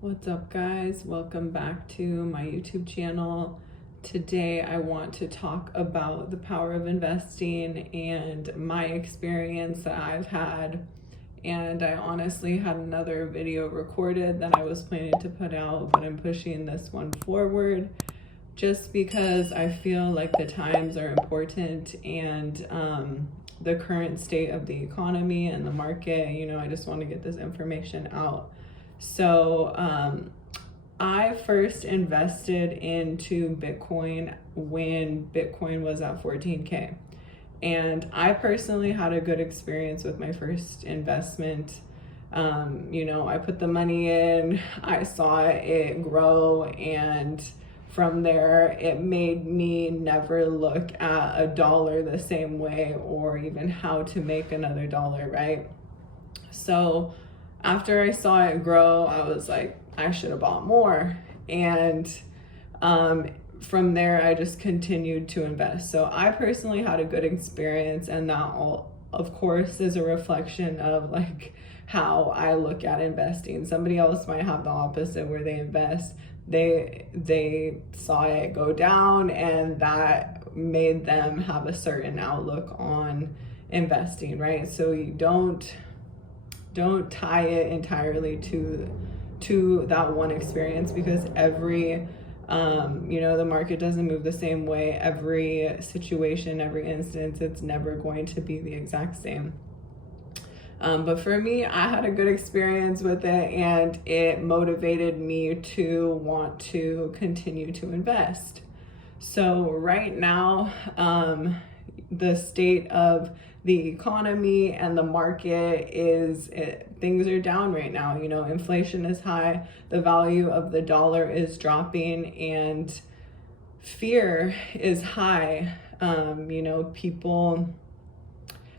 What's up, guys? Welcome back to my YouTube channel. Today I want to talk about the power of investing and my experience that I've had. And I honestly had another video recorded that I was planning to put out, but I'm pushing this one forward just because I feel like the times are important and the current state of the economy and the market. I just want to get this information out. So I first invested into Bitcoin when Bitcoin was at 14K. And I personally had a good experience with my first investment. I put the money in, I saw it grow, and from there, it made me never look at a dollar the same way or even how to make another dollar, right? So after I saw it grow, I was like, I should have bought more. And from there, I just continued to invest. So I personally had a good experience, and that all, of course, is a reflection of like how I look at investing. Somebody else might have the opposite, where they invest, they saw it go down, and that made them have a certain outlook on investing, right? So you don't tie it entirely to that one experience, because every the market doesn't move the same way. Every situation, every instance, it's never going to be the exact same. But for me, I had a good experience with it, and it motivated me to want to continue to invest. So right now, the state of the economy and the market things are down right now. Inflation is high, the value of the dollar is dropping, and fear is high.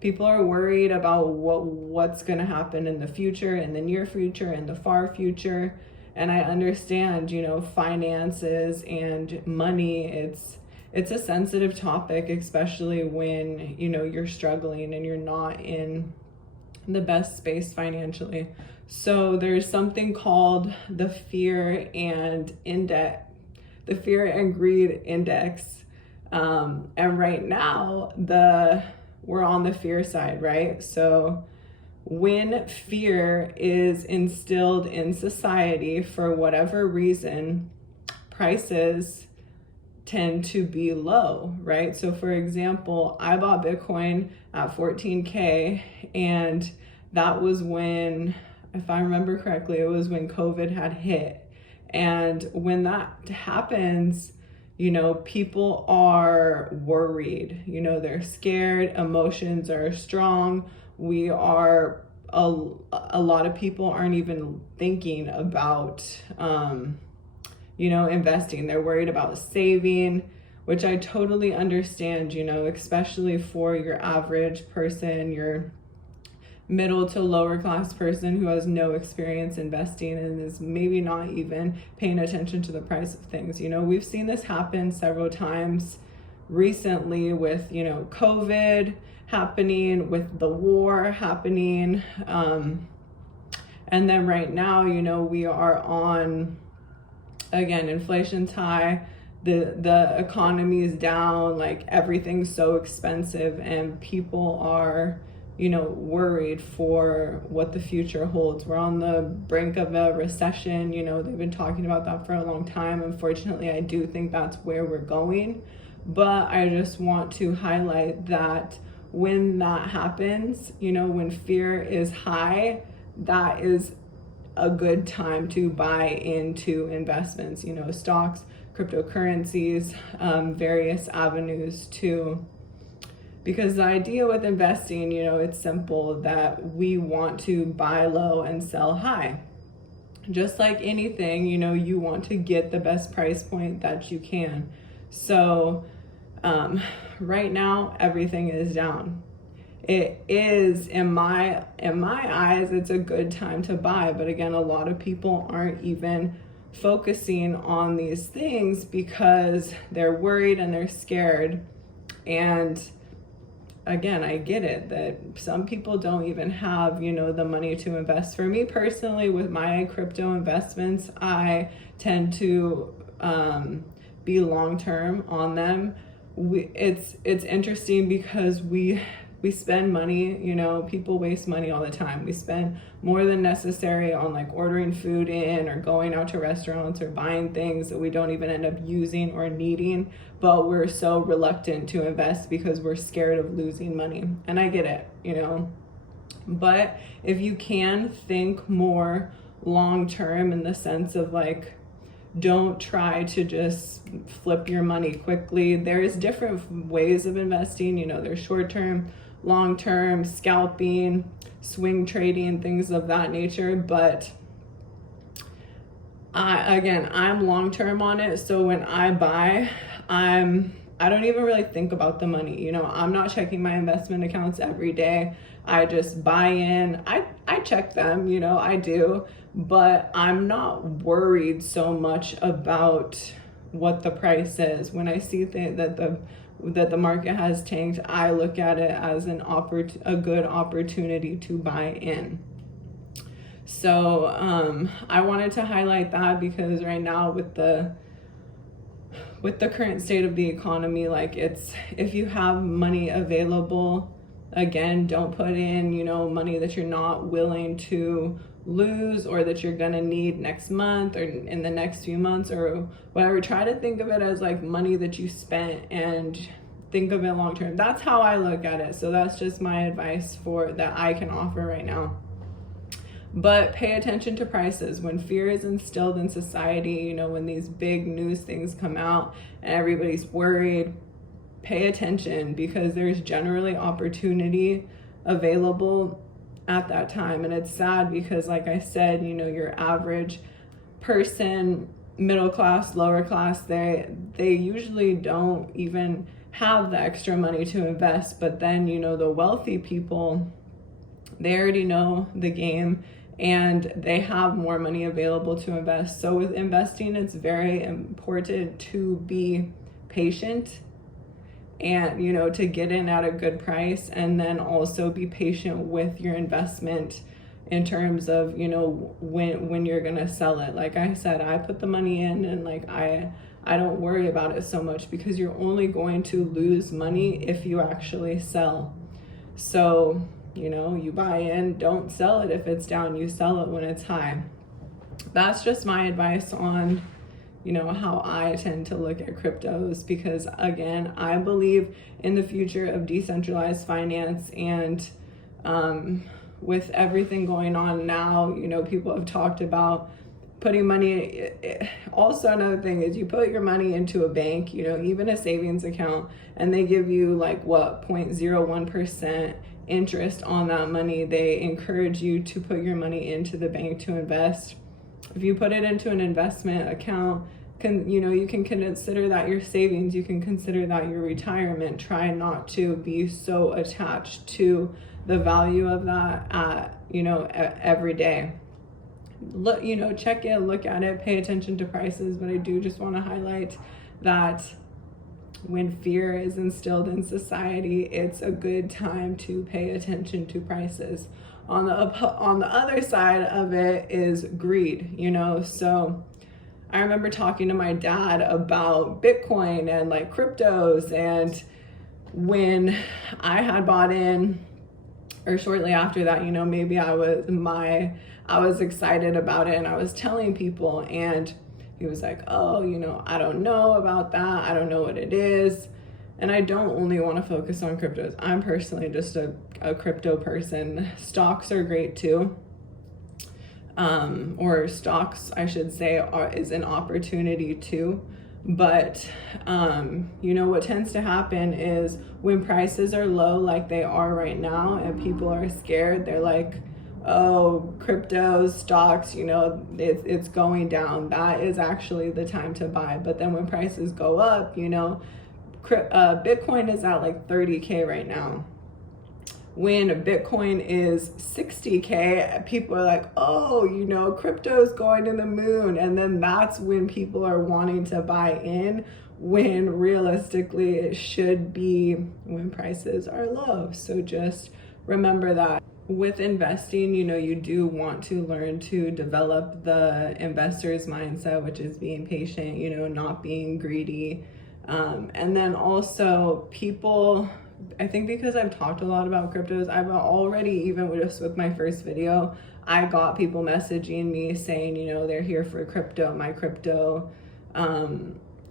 People are worried about what's going to happen in the future, in the near future, in the far future. And I understand, finances and money, it's a sensitive topic, especially when, you're struggling and you're not in the best space financially. So there's something called the Fear and Greed Index. And right now, we're on the fear side, right? So when fear is instilled in society, for whatever reason, prices tend to be low, right? So for example, I bought Bitcoin at 14K, and that was when, if I remember correctly, it was when COVID had hit. And when that happens, people are worried, they're scared, emotions are strong. A lot of people aren't even thinking about, investing. They're worried about saving, which I totally understand, especially for your average person, your middle to lower class person who has no experience investing and is maybe not even paying attention to the price of things. We've seen this happen several times recently with, COVID happening, with the war happening. And then right now, we are on, again, inflation's high, the economy is down, like everything's so expensive, and people are worried for what the future holds. We're on the brink of a recession. They've been talking about that for a long time. Unfortunately, I do think that's where we're going. But I just want to highlight that when that happens, when fear is high, that is a good time to buy into investments, stocks, cryptocurrencies, various avenues too. Because the idea with investing, it's simple, that we want to buy low and sell high. Just like anything, you want to get the best price point that you can. So right now, everything is down. It is, in my eyes, it's a good time to buy. But again, a lot of people aren't even focusing on these things because they're worried and they're scared. And again, I get it that some people don't even have, the money to invest. For me personally, with my crypto investments, I tend to be long-term on them. It's interesting because we spend money, people waste money all the time. We spend more than necessary on like ordering food in or going out to restaurants or buying things that we don't even end up using or needing, but we're so reluctant to invest because we're scared of losing money. And I get it, but if you can think more long term in the sense of like, don't try to just flip your money quickly. There's different ways of investing, there's short term, long term, scalping, swing trading, things of that nature. But I'm long term on it. So when I buy, I don't even really think about the money. I'm not checking my investment accounts every day. I just buy in. I check them, I do, but I'm not worried so much about what the price is. When I see that the market has tanked, I look at it as a good opportunity to buy in. So I wanted to highlight that because right now with the current state of the economy, like if you have money available, again, don't put in, money that you're not willing to lose or that you're gonna need next month or in the next few months or whatever. Try to think of it as like money that you spent and think of it long term. That's how I look at it. So that's just my advice that I can offer right now. But pay attention to prices. When fear is instilled in society, when these big news things come out and everybody's worried, pay attention because there's generally opportunity available at that time. And it's sad because, like I said, your average person, middle class, lower class, they usually don't even have the extra money to invest. But then, the wealthy people, they already know the game and they have more money available to invest. So with investing, it's very important to be patient and, to get in at a good price, and then also be patient with your investment in terms of, when you're going to sell it. Like I said, I put the money in and like, I don't worry about it so much because you're only going to lose money if you actually sell. So, you buy in, don't sell it if it's down, you sell it when it's high. That's just my advice on, how I tend to look at cryptos, because again, I believe in the future of decentralized finance, and with everything going on now, people have talked about putting money. Also, another thing is you put your money into a bank, even a savings account, and they give you like 0.01% interest on that money. They encourage you to put your money into the bank to invest. If you put it into an investment account, you can consider that your savings, you can consider that your retirement. Try not to be so attached to the value of that every day. Look, check it, look at it, pay attention to prices. But I do just want to highlight that when fear is instilled in society, it's a good time to pay attention to prices. On the other side of it is greed, So I remember talking to my dad about Bitcoin and like cryptos, and when I had bought in, or shortly after that, maybe I was excited about it and I was telling people, and he was like, oh, I don't know about that. I don't know what it is. And I don't only want to focus on cryptos. I'm personally just a crypto person. Stocks are great too. Or stocks, I should say, is an opportunity too. But, what tends to happen is when prices are low, like they are right now, and people are scared, they're like, oh, cryptos, stocks, it's going down. That is actually the time to buy. But then when prices go up, Bitcoin is at like 30K right now. When Bitcoin is 60K, people are like, oh, crypto's going to the moon. And then that's when people are wanting to buy in when realistically it should be when prices are low. So just remember that. With investing, you do want to learn to develop the investor's mindset, which is being patient, not being greedy. And then also people, I think because I've talked a lot about cryptos, I've already, even just with my first video, I got people messaging me saying, they're here for my crypto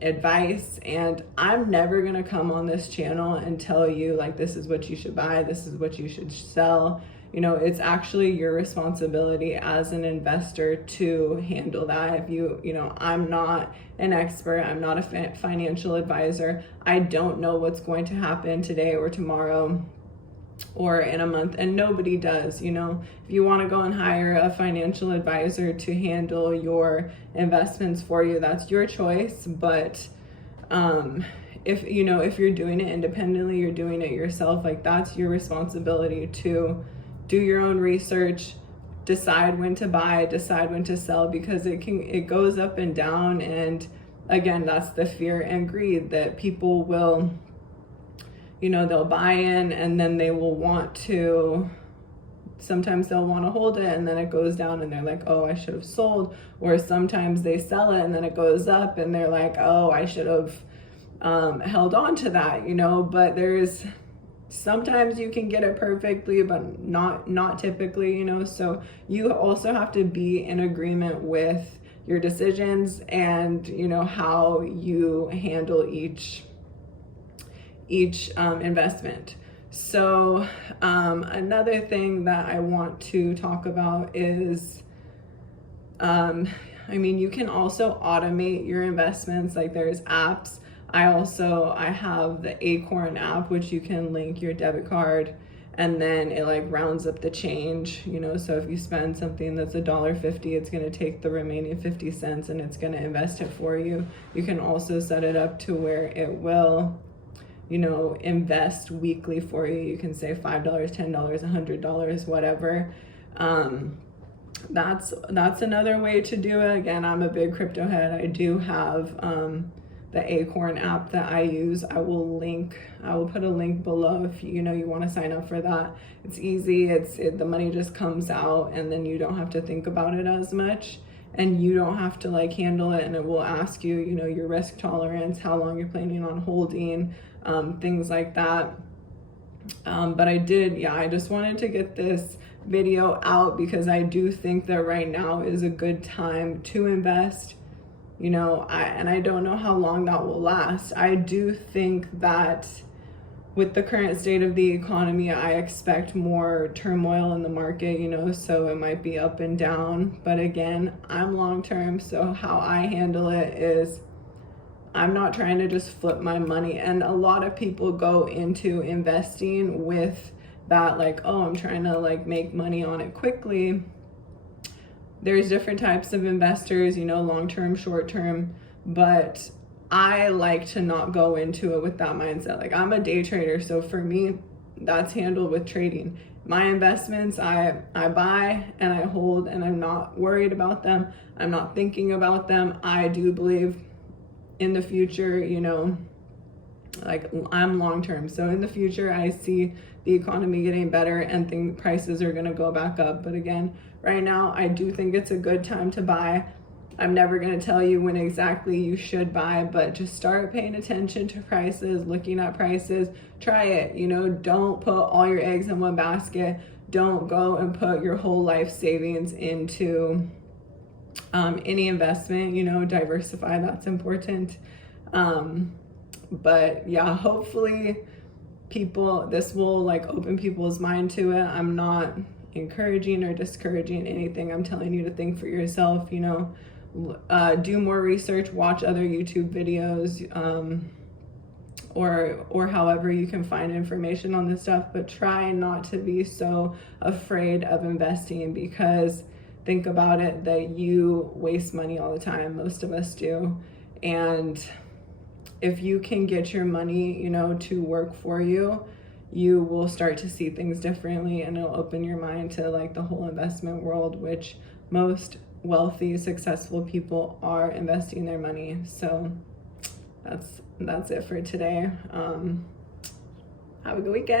advice. And I'm never going to come on this channel and tell you like, this is what you should buy, this is what you should sell. It's actually your responsibility as an investor to handle that. If I'm not an expert, I'm not a financial advisor. I don't know what's going to happen today or tomorrow or in a month, and nobody does. If you want to go and hire a financial advisor to handle your investments for you, that's your choice. But if you're doing it independently, you're doing it yourself, like that's your responsibility to do your own research, decide when to buy, decide when to sell, because it goes up and down. And again, that's the fear and greed that people will, they'll buy in and then they will want to, sometimes they'll want to hold it and then it goes down and they're like, oh, I should have sold. Or sometimes they sell it and then it goes up and they're like, oh, I should have held on to that, but sometimes you can get it perfectly, but not typically, so you also have to be in agreement with your decisions and how you handle each investment. So another thing that I want to talk about is you can also automate your investments. Like there's apps. I have the Acorn app, which you can link your debit card and then it like rounds up the change, so if you spend something that's $1.50, it's going to take the remaining 50 cents and it's going to invest it for you. You can also set it up to where it will, invest weekly for you. You can say $5, $10, $100, whatever. That's another way to do it. Again, I'm a big crypto head. I do have, the Acorn app that I use. I will put a link below if you want to sign up for that. It's easy. The money just comes out and then you don't have to think about it as much, and you don't have to like handle it, and it will ask you, your risk tolerance, how long you're planning on holding, things like that. But I just wanted to get this video out because I do think that right now is a good time to invest. I don't know how long that will last. I do think that with the current state of the economy, I expect more turmoil in the market, so it might be up and down. But again, I'm long-term, so how I handle it is I'm not trying to just flip my money. And a lot of people go into investing with that, like, oh, I'm trying to like make money on it quickly. There's different types of investors, long-term, short-term, but I like to not go into it with that mindset. Like I'm a day trader, so for me, that's handled with trading. My investments, I buy and I hold, and I'm not worried about them. I'm not thinking about them. I do believe in the future, like I'm long-term. So in the future, I see the economy getting better and prices are gonna go back up. But again, right now, I do think it's a good time to buy. I'm never gonna tell you when exactly you should buy, but just start paying attention to prices, looking at prices, try it, don't put all your eggs in one basket. Don't go and put your whole life savings into any investment, diversify, that's important. But yeah, hopefully this will like open people's mind to it. I'm not encouraging or discouraging anything. I'm telling you to think for yourself, do more research, watch other YouTube videos, or however you can find information on this stuff, but try not to be so afraid of investing, because think about it, that you waste money all the time. Most of us do. And if you can get your money, to work for you, you will start to see things differently, and it'll open your mind to like the whole investment world, which most wealthy, successful people are investing their money. So that's it for today. Have a good weekend.